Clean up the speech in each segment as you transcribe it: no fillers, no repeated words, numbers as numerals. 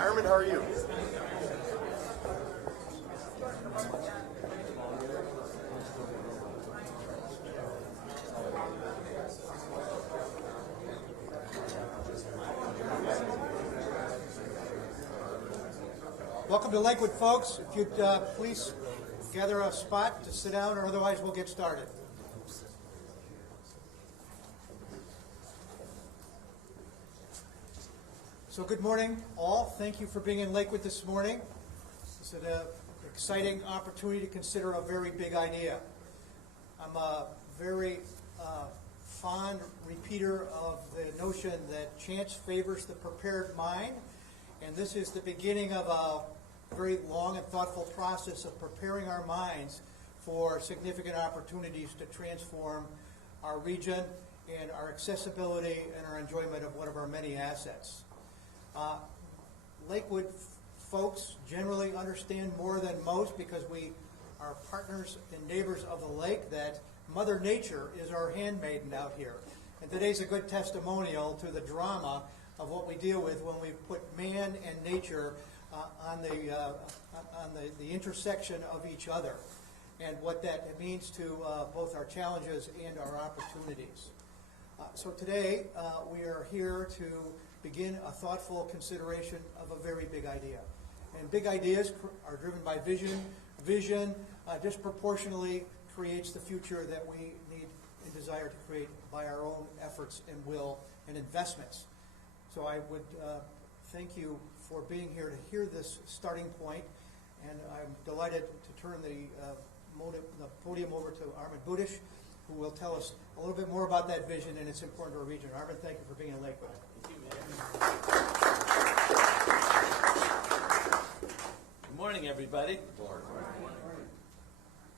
Armond, how are you? Welcome to Lakewood, folks. If you'd please gather a spot to sit down, or otherwise we'll get started. So good morning, all. Thank you for being in Lakewood this morning. It's an exciting opportunity to consider a very big idea. I'm a very fond repeater of the notion that chance favors the prepared mind, and this is the beginning of a very long and thoughtful process of preparing our minds for significant opportunities to transform our region and our accessibility and our enjoyment of one of our many assets. Lakewood folks generally understand more than most, because we are partners and neighbors of the lake, that Mother Nature is our handmaiden out here. And today's a good testimonial to the drama of what we deal with when we put man and nature on the intersection of each other, and what that means to both our challenges and our opportunities. So today we are here to begin a thoughtful consideration of a very big idea. And big ideas are driven by vision. Vision disproportionately creates the future that we need and desire to create by our own efforts and will and investments. So I would thank you for being here to hear this starting point, and I'm delighted to turn the podium over to Armond Budish, who will tell us a little bit more about that vision and its important to our region. Armond, thank you for being in Lakewood. Thank you, Good morning, everybody. Good morning.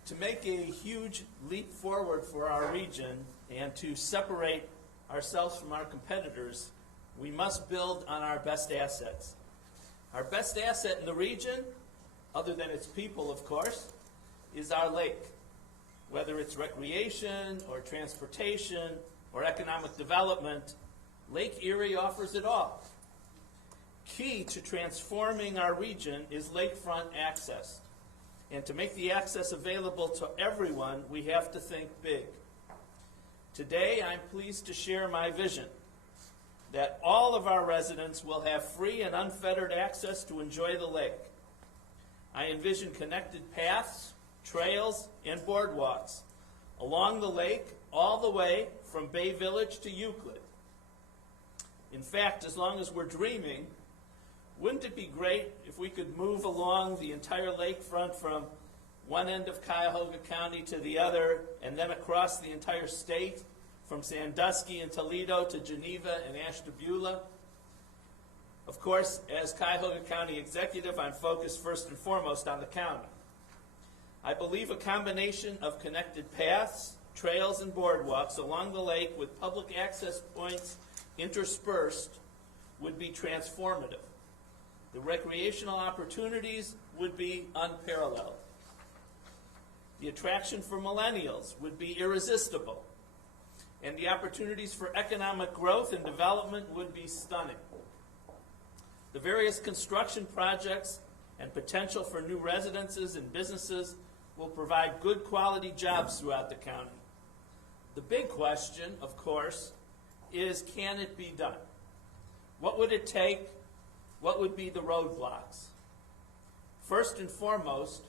To make a huge leap forward for our region and to separate ourselves from our competitors, we must build on our best assets. Our best asset in the region, other than its people, of course, is our lake. Whether it's recreation or transportation or economic development, Lake Erie offers it all. Key to transforming our region is Lakefront Access. And to make the access available to everyone, we have to think big. Today, I'm pleased to share my vision that all of our residents will have free and unfettered access to enjoy the lake. I envision connected paths, trails, and boardwalks along the lake all the way from Bay Village to Euclid. In fact, as long as we're dreaming, wouldn't it be great if we could move along the entire lakefront from one end of Cuyahoga County to the other, and then across the entire state, from Sandusky and Toledo to Geneva and Ashtabula? Of course, as Cuyahoga County Executive, I'm focused first and foremost on the county. I believe a combination of connected paths, trails, and boardwalks along the lake with public access points interspersed would be transformative. The recreational opportunities would be unparalleled. The attraction for millennials would be irresistible. And the opportunities for economic growth and development would be stunning. The various construction projects and potential for new residences and businesses will provide good quality jobs throughout the county. The big question, of course, is, can it be done? What would it take? What would be the roadblocks? First and foremost,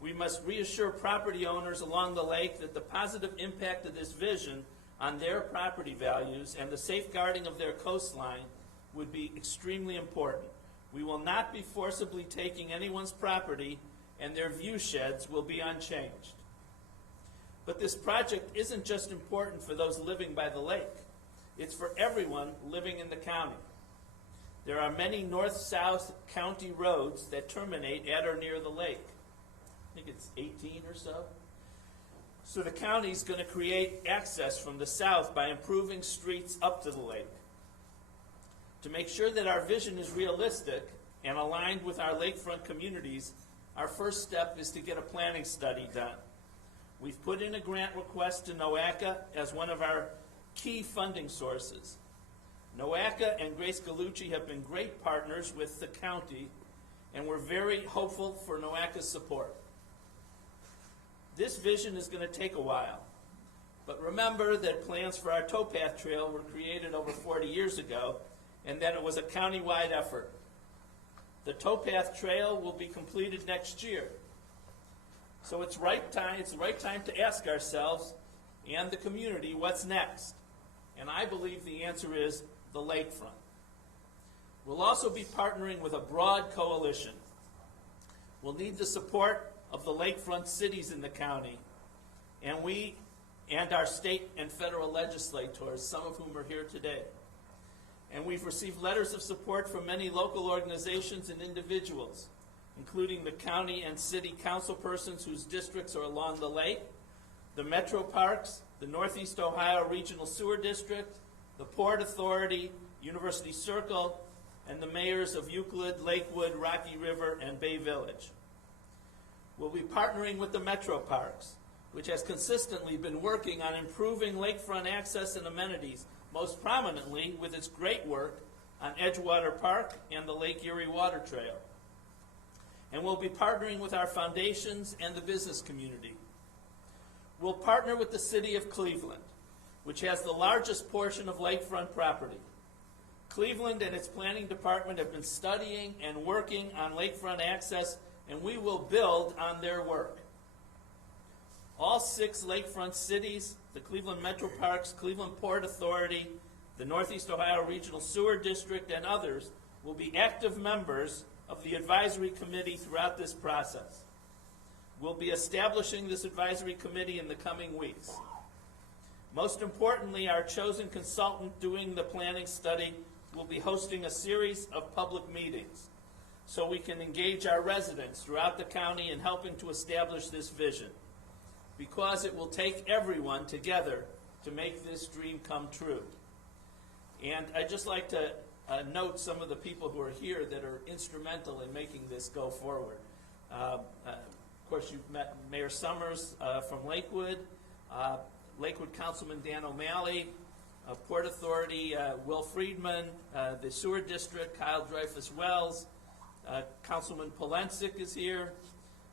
we must reassure property owners along the lake that the positive impact of this vision on their property values and the safeguarding of their coastline would be extremely important. We will not be forcibly taking anyone's property, and their view sheds will be unchanged. But this project isn't just important for those living by the lake. It's for everyone living in the county. There are many north-south county roads that terminate at or near the lake. I think it's 18 or so. So the county is going to create access from the south by improving streets up to the lake. To make sure that our vision is realistic and aligned with our lakefront communities, our first step is to get a planning study done. We've put in a grant request to NOACA as one of our key funding sources. NOACA and Grace Gallucci have been great partners with the county, and we're very hopeful for NOACA's support. This vision is going to take a while, but remember that plans for our towpath trail were created over 40 years ago, and that it was a county-wide effort. The towpath trail will be completed next year. So it's the right time to ask ourselves and the community what's next. And I believe the answer is the lakefront. We'll also be partnering with a broad coalition. We'll need the support of the lakefront cities in the county, and our state and federal legislators, some of whom are here today. And we've received letters of support from many local organizations and individuals, including the county and city council persons whose districts are along the lake, the metro parks, the Northeast Ohio Regional Sewer District, the Port Authority, University Circle, and the mayors of Euclid, Lakewood, Rocky River, and Bay Village. We'll be partnering with the metro parks, which has consistently been working on improving lakefront access and amenities, most prominently with its great work on Edgewater Park and the Lake Erie Water Trail. And we'll be partnering with our foundations and the business community. We'll partner with the city of Cleveland, which has the largest portion of lakefront property. Cleveland and its planning department have been studying and working on lakefront access, and we will build on their work. All 6 lakefront cities, the Cleveland Metro Parks, Cleveland Port Authority, the Northeast Ohio Regional Sewer District, and others will be active members of the advisory committee throughout this process. We'll be establishing this advisory committee in the coming weeks. Most importantly, our chosen consultant doing the planning study will be hosting a series of public meetings so we can engage our residents throughout the county in helping to establish this vision, because it will take everyone together to make this dream come true. And I'd just like to note some of the people who are here that are instrumental in making this go forward. Of course, you've met Mayor Summers from Lakewood, Lakewood Councilman Dan O'Malley, Port Authority Will Friedman, the Sewer District Kyle Dreyfus-Wells, Councilman Polensik is here,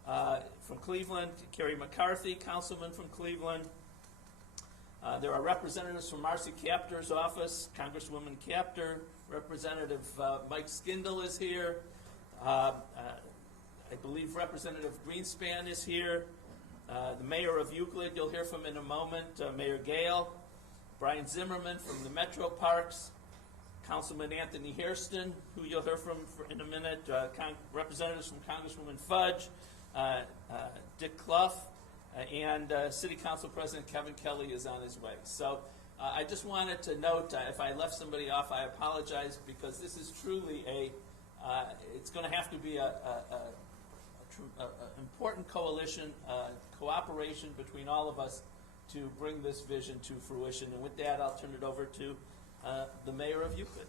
from Cleveland, Kerry McCarthy, Councilman from Cleveland. There are representatives from Marcy Kaptur's office, Congresswoman Kaptur, Representative Mike Skindle is here. I believe Representative Greenspan is here. The mayor of Euclid, you'll hear from in a moment, Mayor Gale. Brian Zimmerman from the Metro Parks. Councilman Anthony Hairston, who you'll hear from in a minute. Representatives from Congresswoman Fudge, Dick Clough, and City Council President Kevin Kelly is on his way. So I just wanted to note, if I left somebody off, I apologize, because this is truly it's going to have to be an important coalition, cooperation between all of us to bring this vision to fruition. And with that, I'll turn it over to the mayor of Euclid.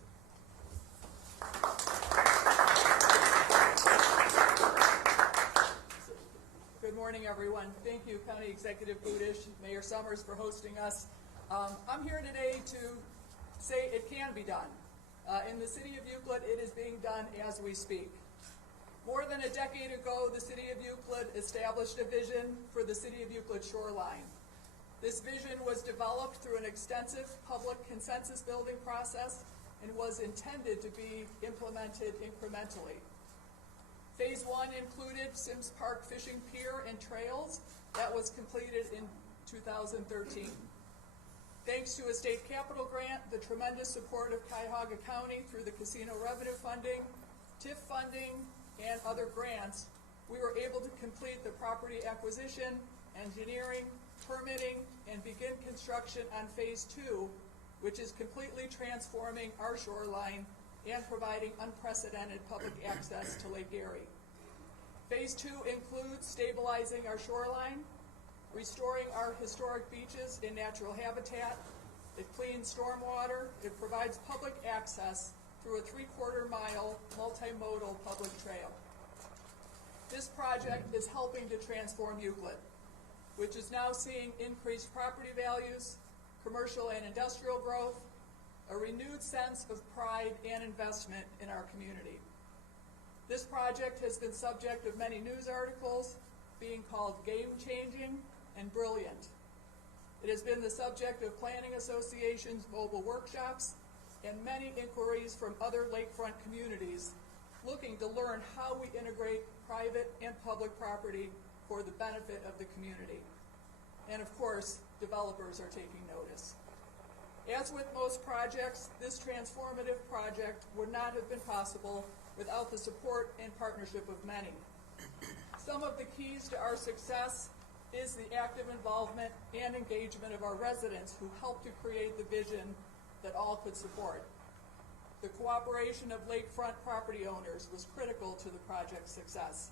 Good morning, everyone. Thank you, County Executive Budish, Mayor Summers, for hosting us. I'm here today to say it can be done. In the city of Euclid, it is being done as we speak. More than a decade ago, the city of Euclid established a vision for the city of Euclid shoreline. This vision was developed through an extensive public consensus building process and was intended to be implemented incrementally. Phase 1 included Sims Park Fishing Pier and Trails. That was completed in 2013. Thanks to a state capital grant, the tremendous support of Cuyahoga County through the casino revenue funding, TIF funding, and other grants, we were able to complete the property acquisition, engineering, permitting, and begin construction on Phase 2, which is completely transforming our shoreline and providing unprecedented public access to Lake Erie. Phase 2 includes stabilizing our shoreline, restoring our historic beaches in natural habitat. It cleans stormwater. It provides public access through a 3/4-mile multimodal public trail. This project is helping to transform Euclid, which is now seeing increased property values, commercial and industrial growth, a renewed sense of pride and investment in our community. This project has been subject of many news articles, being called game-changing and brilliant. It has been the subject of planning associations' mobile workshops and many inquiries from other lakefront communities looking to learn how we integrate private and public property for the benefit of the community. And of course, developers are taking notice. As with most projects, this transformative project would not have been possible without the support and partnership of many. Some of the keys to our success is the active involvement and engagement of our residents who helped to create the vision that all could support. The cooperation of lakefront property owners was critical to the project's success.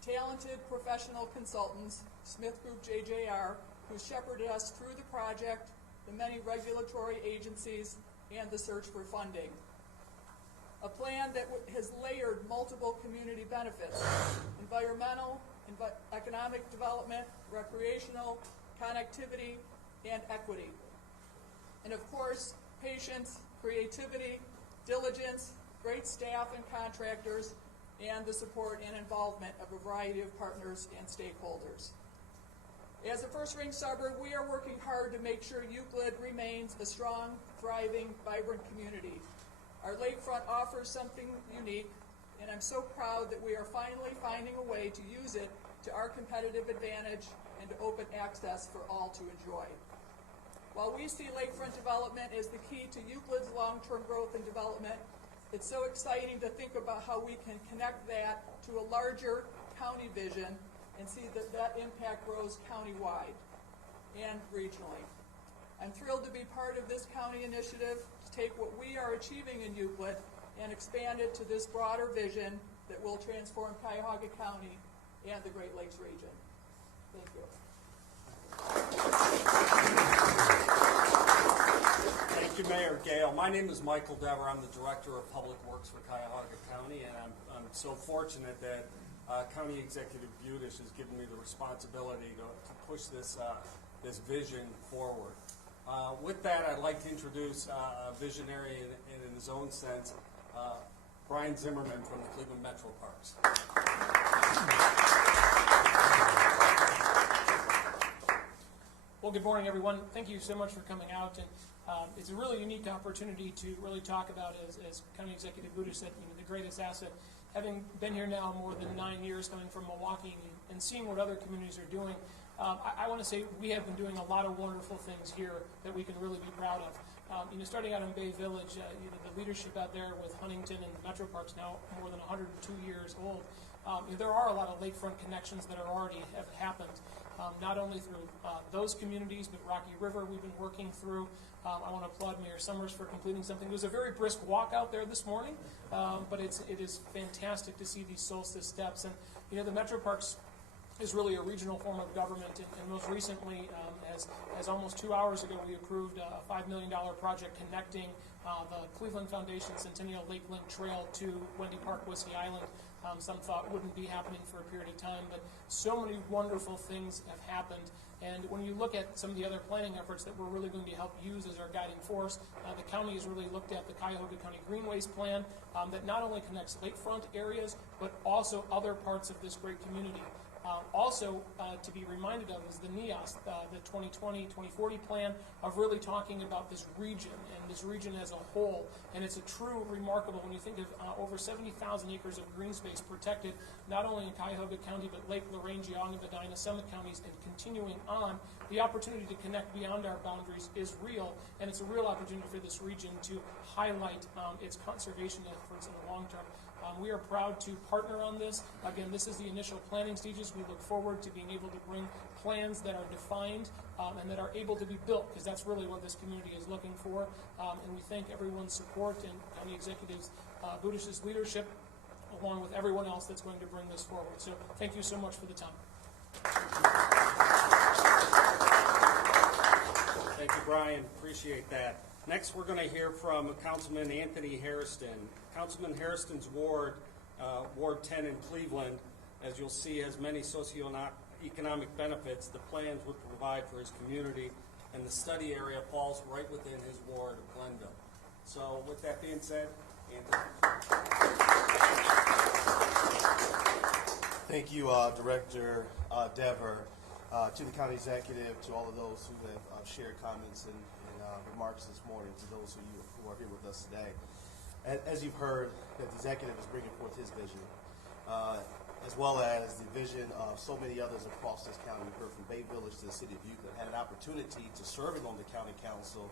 Talented professional consultants, Smith Group JJR, who shepherded us through the project, the many regulatory agencies, and the search for funding. A plan that has layered multiple community benefits: environmental, economic development, recreational, connectivity, and equity. And of course, patience, creativity, diligence, great staff and contractors, and the support and involvement of a variety of partners and stakeholders. As a first-ring suburb, we are working hard to make sure Euclid remains a strong, thriving, vibrant community. Our lakefront offers something unique, and I'm so proud that we are finally finding a way to use it to our competitive advantage and to open access for all to enjoy. While we see lakefront development as the key to Euclid's long-term growth and development, it's so exciting to think about how we can connect that to a larger county vision and see that that impact grows countywide and regionally. I'm thrilled to be part of this county initiative to take what we are achieving in Euclid and expand it to this broader vision that will transform Cuyahoga County and the Great Lakes region. Thank you. Thank you, Mayor Gale. My name is Michael Dever. I'm the Director of Public Works for Cuyahoga County, and I'm so fortunate that County Executive Budish has given me the responsibility to push this vision forward. With that, I'd like to introduce a visionary in his own sense, Brian Zimmerman from the Cleveland Metro Parks. Well, good morning, everyone. Thank you so much for coming out. And it's a really unique opportunity to really talk about, as County Executive Budish said, the greatest asset. Having been here now more than 9 years, coming from Milwaukee, and seeing what other communities are doing, I want to say we have been doing a lot of wonderful things here that we can really be proud of. Starting out in Bay Village, the leadership out there with Huntington and the Metro Parks now more than 102 years old. There are a lot of lakefront connections that already have happened, not only through those communities, but Rocky River we've been working through. I want to applaud Mayor Summers for completing something. It was a very brisk walk out there this morning, but it is fantastic to see these solstice steps. And the Metro Parks is really a regional form of government, and most recently, as almost 2 hours ago, we approved a $5 million project connecting the Cleveland Foundation Centennial Lake Link Trail to Wendy Park, Whiskey Island. Some thought wouldn't be happening for a period of time, but so many wonderful things have happened. And when you look at some of the other planning efforts that we're really going to help use as our guiding force, the county has really looked at the Cuyahoga County Greenways Plan that not only connects lakefront areas, but also other parts of this great community. Also, to be reminded of is the NEOS, the 2020-2040 plan of really talking about this region and this region as a whole. And it's a true remarkable when you think of over 70,000 acres of green space protected, not only in Cuyahoga County, but Lake Lorraine, Geauga, Medina, Summit counties, and continuing on. The opportunity to connect beyond our boundaries is real, and it's a real opportunity for this region to highlight its conservation efforts in the long term. We are proud to partner on this. Again, this is the initial planning stages. We look forward to being able to bring plans that are defined and that are able to be built, because that's really what this community is looking for. And we thank everyone's support and County Executive Budish's leadership, along with everyone else that's going to bring this forward. So thank you so much for the time. Thank you, Brian. Appreciate that. Next, we're going to hear from Councilman Anthony Hairston. Councilman Hairston's ward, Ward 10 in Cleveland, as you'll see, has many socioeconomic benefits the plans would provide for his community. and the study area falls right within his ward of Glenville. So with that being said, Anthony. Thank you, Director Dever, to the County Executive, to all of those who have shared comments and remarks this morning, to those who are here with us today. As you've heard, that the Executive is bringing forth his vision, as well as the vision of so many others across this county. We've heard from Bay Village to the city of Euclid. Had an opportunity to serving on the county council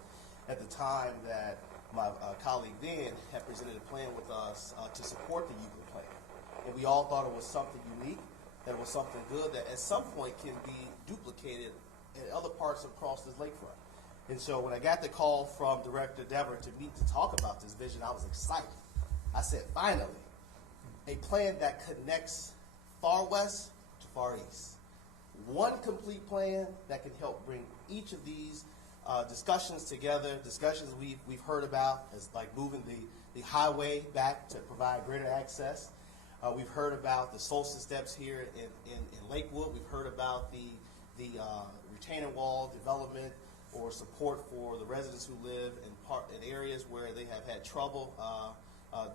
at the time that my colleague then had presented a plan with us to support the Euclid plan. And we all thought it was something unique, that it was something good that at some point can be duplicated in other parts across this lakefront. And so when I got the call from Director Dever to meet to talk about this vision, I was excited. I said, finally, a plan that connects far west to far east. One complete plan that can help bring each of these discussions together, discussions we've heard about, as like moving the highway back to provide greater access. We've heard about the social steps here in Lakewood. We've heard about the retaining wall development or support for the residents who live in areas where they have had trouble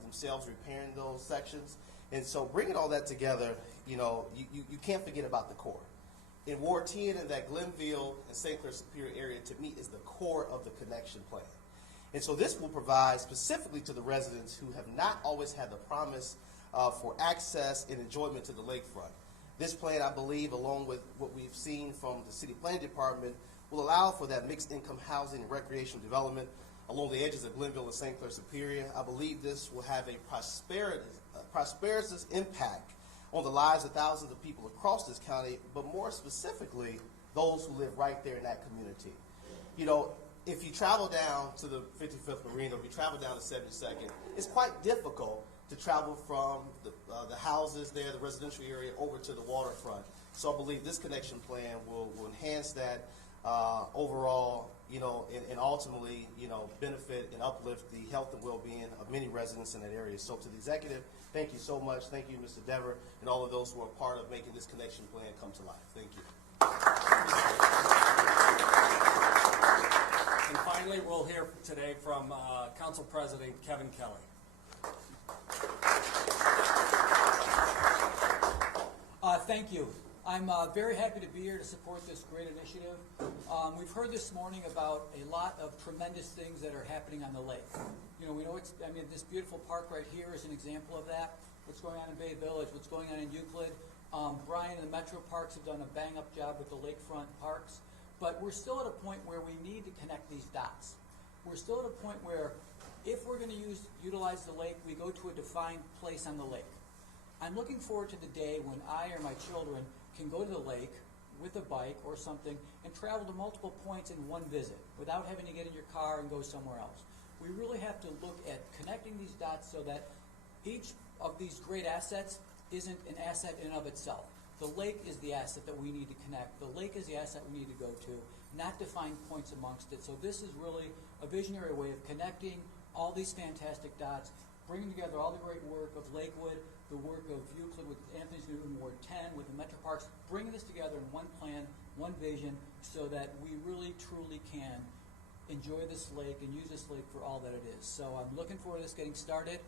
themselves repairing those sections. And so bringing all that together, you can't forget about the core. In Ward 10 and that Glenville and St. Clair Superior area, to me, is the core of the connection plan. And so this will provide specifically to the residents who have not always had the promise for access and enjoyment to the lakefront. This plan, I believe, along with what we've seen from the City Planning Department, will allow for that mixed income housing and recreational development along the edges of Glenville and St. Clair Superior. I believe this will have a prosperous impact on the lives of thousands of people across this county, but more specifically, those who live right there in that community. If you travel down to the 55th Marine, or if you travel down to 72nd, it's quite difficult to travel from the houses there, the residential area, over to the waterfront. So I believe this connection plan will enhance that overall, and ultimately, benefit and uplift the health and well-being of many residents in that area. So to the Executive, thank you so much. Thank you, Mr. Dever, and all of those who are part of making this connection plan come to life. Thank you. And finally, we'll hear today from Council President Kevin Kelly. Thank you. I'm very happy to be here to support this great initiative. We've heard this morning about a lot of tremendous things that are happening on the lake. We know this beautiful park right here is an example of that. What's going on in Bay Village, what's going on in Euclid. Brian and the Metro Parks have done a bang-up job with the lakefront parks. But we're still at a point where we need to connect these dots. We're still at a point where if we're going to utilize the lake, we go to a defined place on the lake. I'm looking forward to the day when I or my children can go to the lake with a bike or something and travel to multiple points in one visit without having to get in your car and go somewhere else. We really have to look at connecting these dots so that each of these great assets isn't an asset in and of itself. The lake is the asset that we need to connect. The lake is the asset we need to go to, not define points amongst it. So this is really a visionary way of connecting all these fantastic dots, bringing together all the great work of Lakewood, the work of Euclid with Anthony's Newton, Ward 10, with the Metro Parks, bringing this together in one plan, one vision, so that we really, truly can enjoy this lake and use this lake for all that it is. So I'm looking forward to this getting started.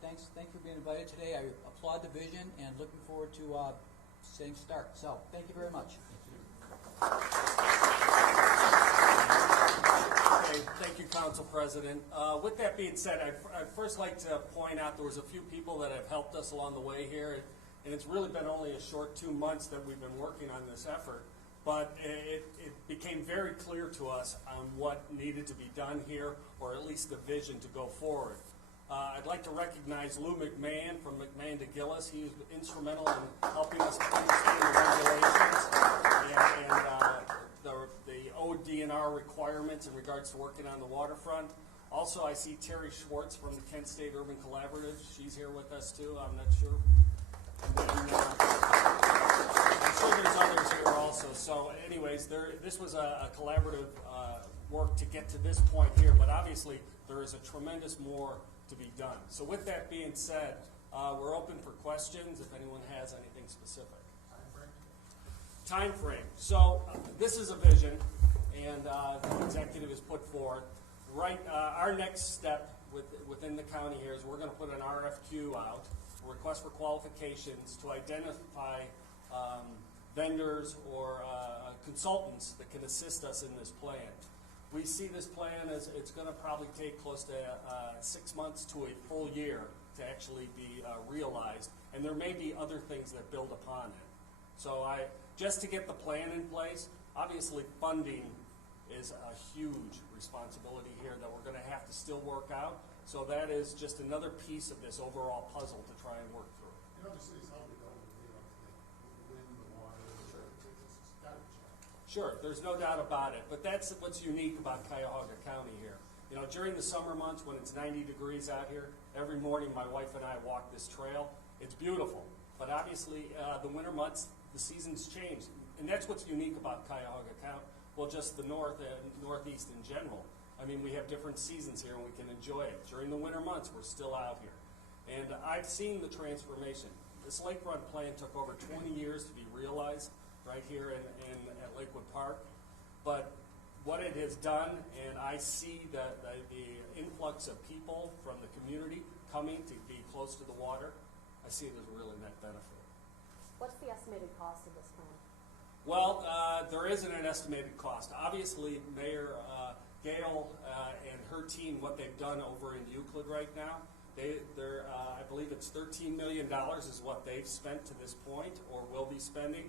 Thanks for being invited today. I applaud the vision and looking forward to saying start. So thank you very much. Okay, thank you, Council President. With that being said, I'd first like to point out there was a few people that have helped us along the way here, and it's really been only a short 2 months that we've been working on this effort, but it became very clear to us on what needed to be done here, or at least the vision to go forward. I'd like to recognize Lou McMahon from McMahon to Gillis. He was instrumental in helping us understand the regulations and the ODNR requirements in regards to working on the waterfront. Also, I see Terry Schwartz from the Kent State Urban Collaborative. She's here with us too. I'm not sure. And then, I'm sure there's others here also. So anyways, this was a collaborative work to get to this point here, but obviously there is a tremendous more to be done. So with that being said, we're open for questions if anyone has anything specific. Time frame. So this is a vision, and the executive has put forth. Right, our next step within the county here is we're going to put an RFQ out, a request for qualifications, to identify vendors or consultants that can assist us in this plan. We see this plan as it's going to probably take close to 6 months to a full year to actually be realized, and there may be other things that build upon it. So just to get the plan in place, obviously funding is a huge responsibility here that we're going to have to still work out. So that is just another piece of this overall puzzle to try and work through. You know, the city's helping though with the wind, the water, it's got to change. Sure, there's no doubt about it, but that's what's unique about Cuyahoga County here. You know, during the summer months when it's 90 degrees out here, every morning my wife and I walk this trail. It's beautiful, but obviously the winter months, the seasons change, and that's what's unique about Cuyahoga County. Well, just the north and northeast in general. I mean, we have different seasons here and we can enjoy it. During the winter months, we're still out here. And I've seen the transformation. This lakefront plan took over 20 years to be realized right here at Lakewood Park. But what it has done, and I see the influx of people from the community coming to be close to the water, I see it as a really net benefit. What's the estimated cost of this plan? Well, there isn't an estimated cost. Obviously, Mayor Gail and her team, what they've done over in Euclid right now, I believe it's $13 million is what they've spent to this point, or will be spending.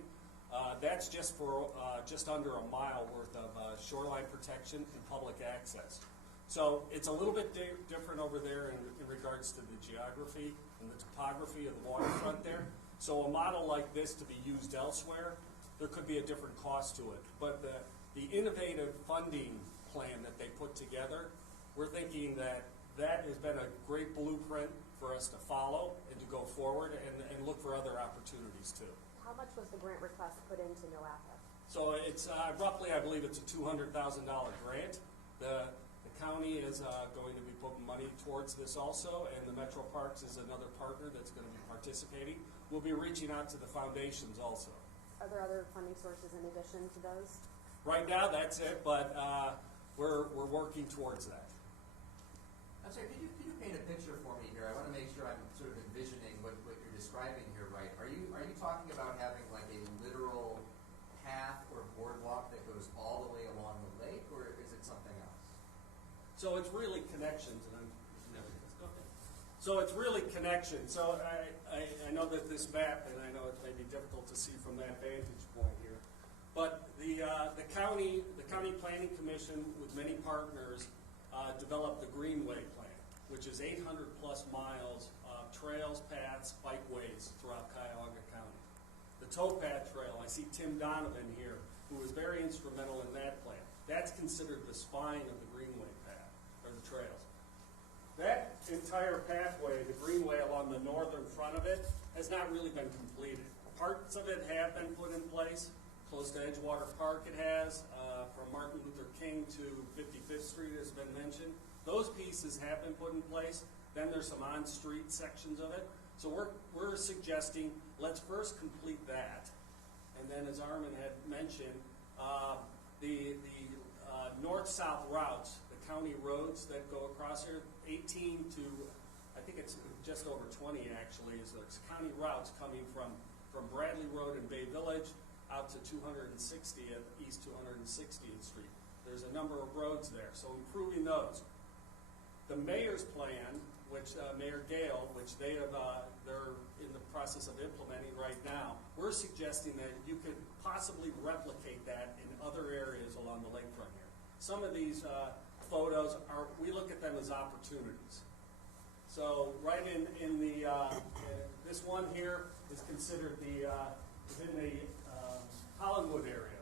That's just for just under a mile worth of shoreline protection and public access. So it's a little bit different over there in regards to the geography and the topography of the waterfront there. So a model like this to be used elsewhere, there could be a different cost to it. But the innovative funding plan that they put together, we're thinking that has been a great blueprint for us to follow and to go forward and look for other opportunities too. How much was the grant request put into NOACA? So it's roughly, I believe it's a $200,000 grant. The county is going to be putting money towards this also, and the Metro Parks is another partner that's going to be participating. We'll be reaching out to the foundations also. Are there other funding sources in addition to those? Right now, that's it, but we're working towards that. I'm sorry, could you paint a picture for me here? I want to make sure I'm sort of envisioning what you're describing here right. Are you talking about having like a literal path or boardwalk that goes all the way along the lake, or is it something else? So it's really connections, and so it's really connections. So I know that this map, and I know it may be difficult to see from that vantage point here, but the county planning commission with many partners developed the Greenway Plan, which is 800 plus miles of trails, paths, bikeways throughout Cuyahoga County. The towpath trail, I see Tim Donovan here, who was very instrumental in that plan. That's considered the spine of the Greenway path, or the trails. That entire pathway, the Greenway along the northern front of it, has not really been completed. Parts of it have been put in place. Close to Edgewater Park it has, from Martin Luther King to 55th Street has been mentioned. Those pieces have been put in place. Then there's some on-street sections of it. So we're suggesting let's first complete that. And then as Armond had mentioned, the north-south routes, the county roads that go across here, 18 to, I think it's just over 20 actually, is the county routes coming from Bradley Road in Bay Village out to 260th, East 260th Street. There's a number of roads there, so improving those. The mayor's plan, which Mayor Gale, which they're in the process of implementing right now, we're suggesting that you could possibly replicate that in other areas along the lakefront here. Some of these photos we look at them as opportunities. So right in the this one here is considered is in the Hollywood area.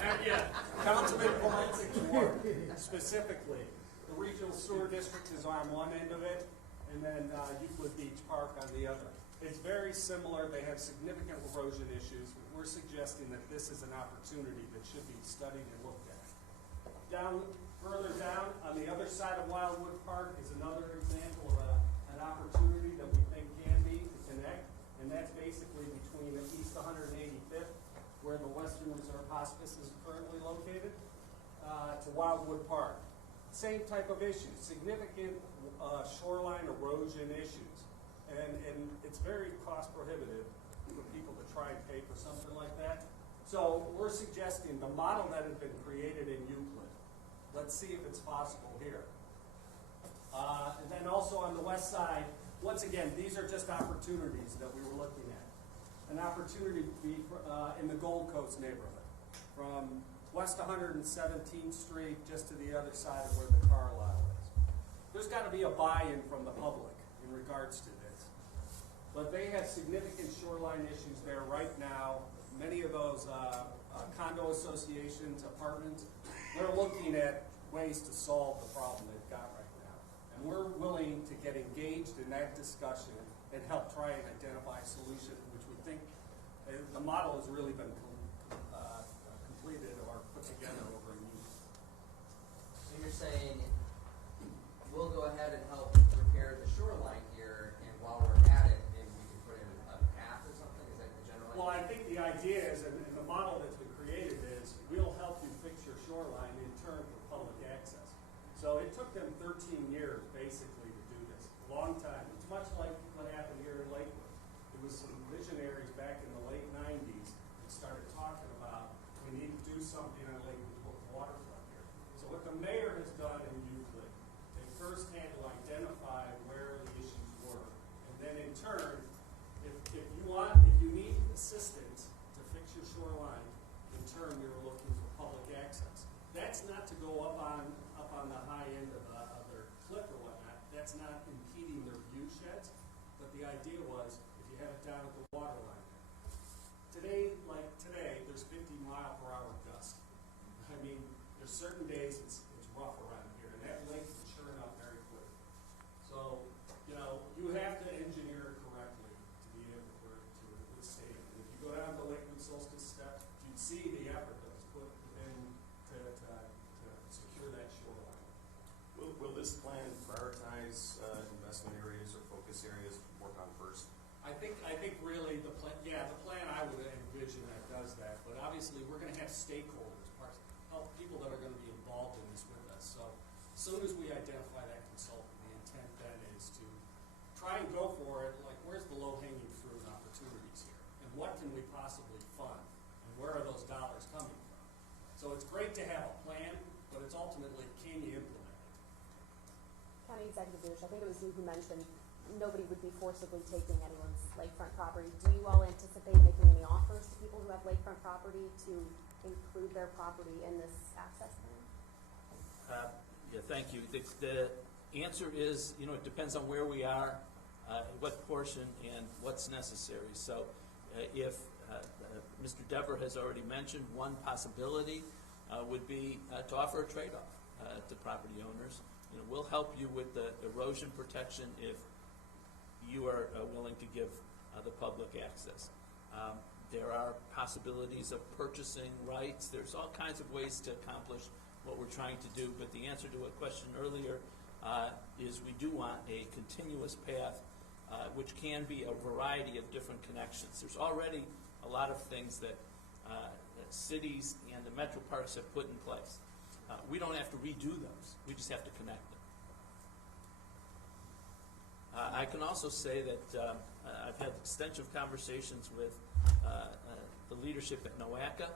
Not yet. Councilman Polancik's ward, specifically. The regional sewer district is on one end of it, and then Euclid Beach Park on the other. It's very similar. They have significant erosion issues. We're suggesting that this is an opportunity that should be studied and looked at. Further down, on the other side of Wildwood Park is another example of an opportunity that we think can be to connect, and that's basically between East 185th same type of issues, significant shoreline erosion issues. And it's very cost prohibitive for people to try and pay for something like that. So we're suggesting the model that has been created in Euclid. Let's see if it's possible here. And then also on the west side, once again, these are just opportunities that we were looking at. An opportunity to be in the Gold Coast neighborhood, from West 117th Street just to the other side of where the Carlisle is. There's got to be a buy-in from the public in regards to this. But they have significant shoreline issues there right now. Many of those condo associations, apartments, they're looking at ways to solve the problem they've got right now. And we're willing to get engaged in that discussion and help try and identify a solution, which we think the model has really been completed or put together over a year. So you're saying we'll go ahead and help repair the shoreline here, and while we're at it, maybe we can put in a path or something? Is that the general idea? Well, I think the idea is, and the model that's been created is, we'll help you fix your shoreline in turn for public access. So it took them 13 years, basically, to do this. A long time. It's much like what happened here in Lakewood. There was some visionaries back in the late 90s that started talking about, we need to do something on Lakewood waterfront here. So what the mayor has done in Euclid, they first had to identify where the issues were. And then in turn, if you need assistance to fix your shoreline, in turn you're looking for public access. That's not to go up on the high end of their cliff or whatnot. That's not impeding their view sheds. But the idea was, if you have it down at the water line, today, there's 50-mile-per-hour gust. I mean, there's certain days it's rough around here, and that lake is churning up very quick. So, you have to engineer it correctly to be able to withstand it. And if you go down to Lakewood Solstice Steps, you'd see the effort that was put in to secure that shoreline. Will this plan prioritize investment areas or focus areas to work on first? I think really the plan I would envision that does that, but obviously we're going to have stakeholders, people that are going to be involved in this with us. So as soon as we identify that consultant, the intent then is to try and go for it, like where's the low-hanging fruit opportunities here? And what can we possibly fund? And where are those dollars coming from? So it's great to have a plan, but it's ultimately, can you implement it? County Executive Budish, I think it was you who mentioned nobody would be forcibly taking anyone's lakefront property. Do you all anticipate making any offers to people who have lakefront property to include their property in this access plan? Yeah, thank you. The answer is, it depends on where we are, what portion, and what's necessary. So if Mr. Dever has already mentioned, one possibility would be to offer a trade-off to property owners. We'll help you with the erosion protection if you are willing to give the public access. There are possibilities of purchasing rights. There's all kinds of ways to accomplish what we're trying to do, but the answer to a question earlier is we do want a continuous path, which can be a variety of different connections. There's already a lot of things that cities and the metro parks have put in place. We don't have to redo those. We just have to connect them. I can also say that I've had extensive conversations with the leadership at NOACA.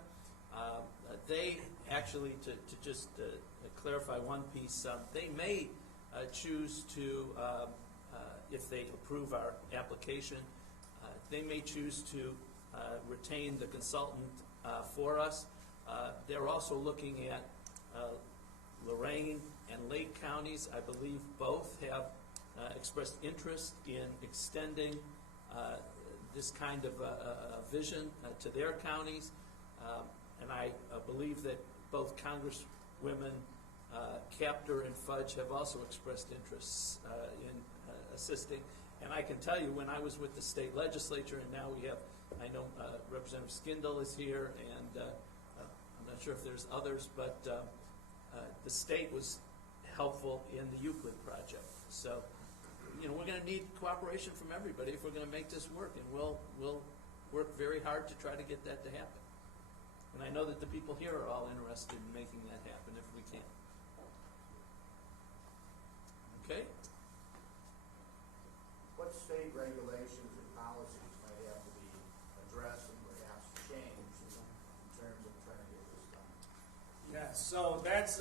They actually, to just clarify one piece, they may choose to, if they approve our application, they may choose to retain the consultant for us. They're also looking at Lorain and Lake counties. I believe both have expressed interest in extending this kind of vision to their counties. And I believe that both Congresswomen Capter and Fudge have also expressed interests in assisting. And I can tell you, when I was with the state legislature, and now we have, I know Representative Skindle is here, and I'm not sure if there's others, but the state was helpful in the Euclid project. So, we're going to need cooperation from everybody if we're going to make this work, and we'll work very hard to try to get that to happen. And I know that the people here are all interested in making that happen if we can. Okay? What state regulations and policies might have to be addressed and perhaps changed in terms of trying to get this done? Yes, so that's,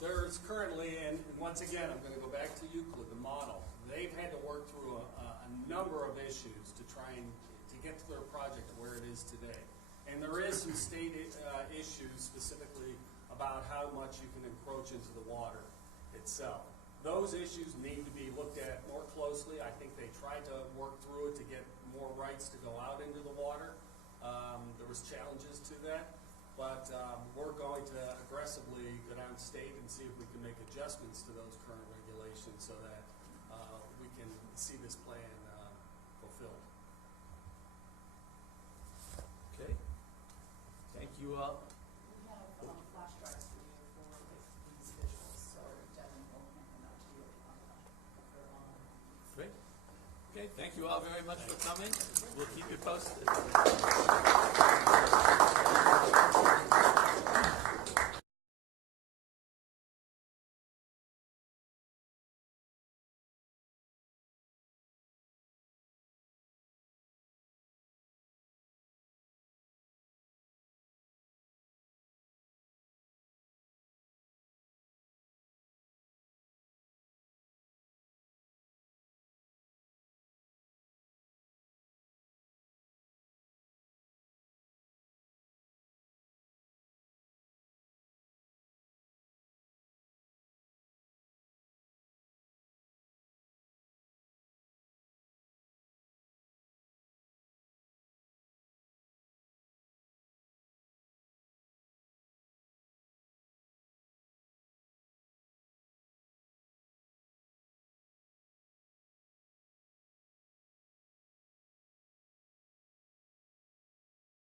there's currently, and once again, I'm gonna go back to Euclid, the model. They've had to work through a number of issues to try and, to get to their project where it is today. And there is some state issues specifically about how much you can encroach into the water itself. Those issues need to be looked at more closely. I think they tried to work through it to get more rights to go out into the water. There was challenges to that. But we're going to aggressively go down state and see if we can make adjustments to those current regulations so that we can see this plan fulfilled. Okay. Thank you all. We have flash drives for you for these visuals, so Devin will hand them out to you for Great. Okay, thank you all very much for coming. We'll keep you posted.